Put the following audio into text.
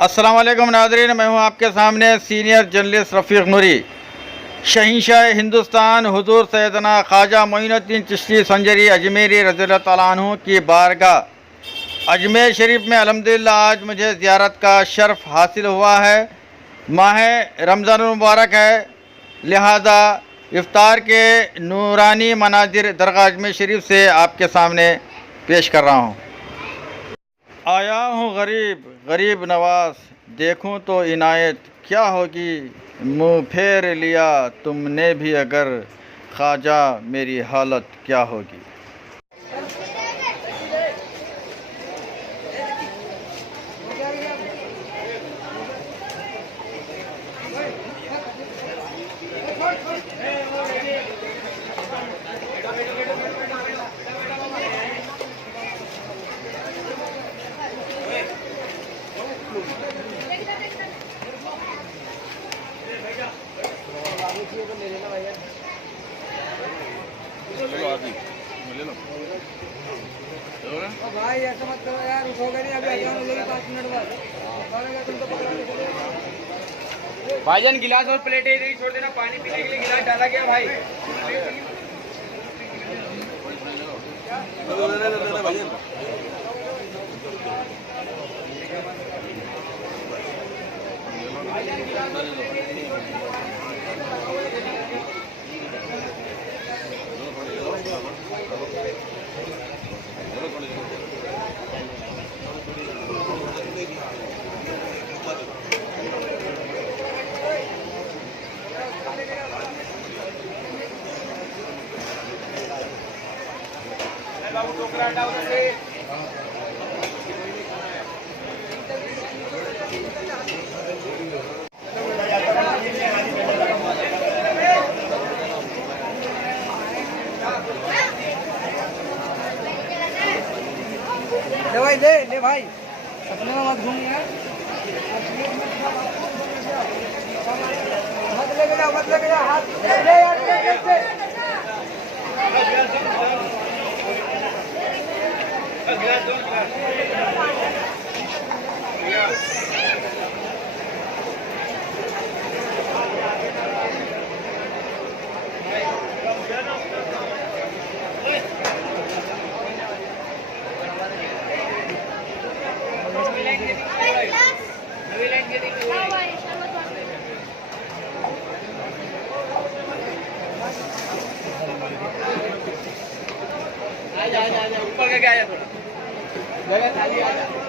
अस्सलाम वालेकुम नाज़रीन, मैं हूं आपके सामने सीनियर जर्नलिस्ट रफ़ीक नूरी। शहींशाह हिंदुस्तान हुज़ूर सैयदना ख्वाजा मोइनुद्दीन चिश्ती संजरी अजमेरी रज़ियल्लाहु तआला अन्हु की बारगाह अजमेर शरीफ में अल्हम्दुलिल्लाह आज मुझे ज़ियारत का शर्फ़ हासिल हुआ है। माह रमज़ान मुबारक है, लिहाजा इफ्तार के नूरानी मनाजिर दरगाह अजमेर शरीफ से आपके सामने पेश कर रहा हूँ। आया हूँ गरीब गरीब नवाज, देखूँ तो इनायत क्या होगी। मुँह फेर लिया तुमने भी अगर, ख्वाजा मेरी हालत क्या होगी। भाई ऐसा मत करो यार, उठोगे नहीं, अभी अजान हो जाएगी 5 मिनट बाद। तुम तो पकड़ा भाईजान, गिलास और प्लेट इधर ही छोड़ देना, पानी पीने के लिए गिलास डाला गया भाई। बाबू टोकरा हटाओ से। ले भाई, ले भाई, सपने में मत घूम यार। मत लेके जाओ, मत लेके जाओ, हाथ ले यार, ले। आजा ऊपर का क्या है, थोड़ा जगह खाली है।